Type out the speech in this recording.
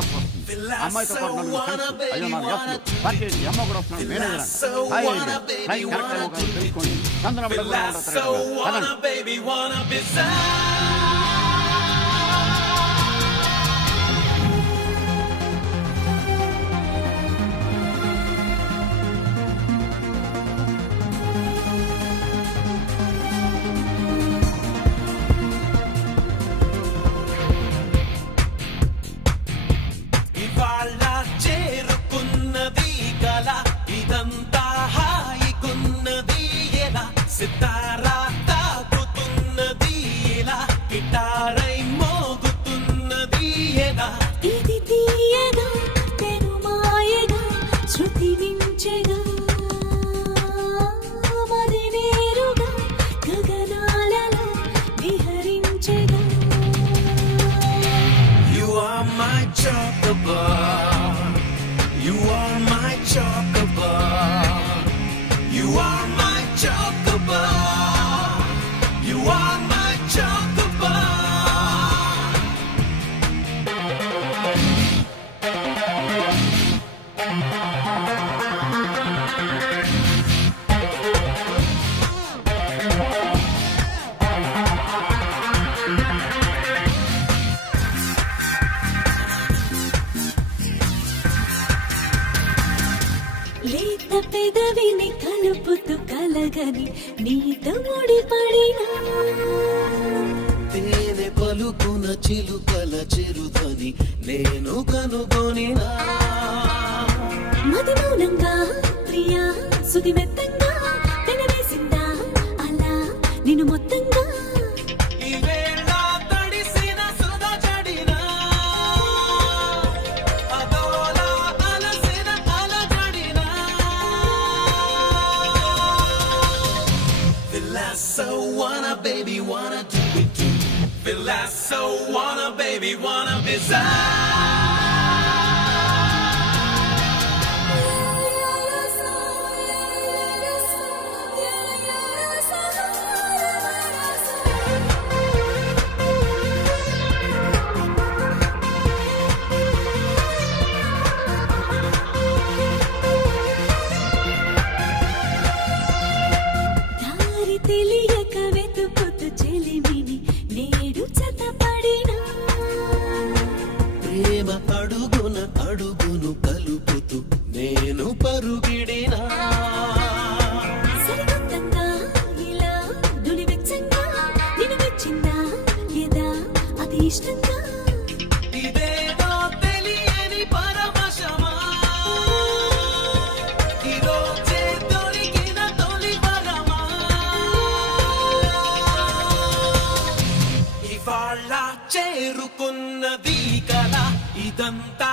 F వస్తుంది. అమ్మాయితో పాటు నలుగురు ఫ్రెండ్స్, అయ్యో నా ఎఫ్లు పార్టీ అమ్మ కూడా వస్తున్నాడు మేనేజర్ అంట. హాయ్ ఫ్లైట్ కరెక్ట్ ఏమో కానీ తెలుసుకోండి. చందన సితారా తాకుతున్నది ఇలా, గిటారై మోగుతున్నది ఎలా, ఇది తీయగా తెను మాయగా శృతి వించెగా మది వేరుగా గగనాలలో విహరించెగా. You are my chocobar, you are my chocobar, you are my chocobar, you are my chocobar. లేత పెదవిని కలుపుతూ కలగని నీతో ముడిపడినా, తేనె పలుకున చిలుకల చిరుతని నేను కనుగొనినా, మది మౌనంగా ప్రియా సుది మెత్తంగా పెనవేసిందా అలా నిన్ను మొత్తంగా. ఈవేళ తడిసిన సుధ జడినా, అదోలా అలసిన అలజడినా, Villasso wanna baby wanna do it too, Villasso wanna baby wanna bizarre. దారి తెలియక వెతుకుతూ చెలిమిని నేడు చతపడినా, ప్రేమ అడుగున అడుగును కలుపుతూ నేను పరుగిడినా, సరికొత్తంగా ఇలా దులివెచ్చంగా నిన్ను మెచ్చిందా లేదా అది ఇష్టంగా. ఇదేదో తెలియని పరవశమా, ఈరోజే దొరికిన తొలి వరమా, ఇవాళ చేరుకున్నది కల ఇదంతా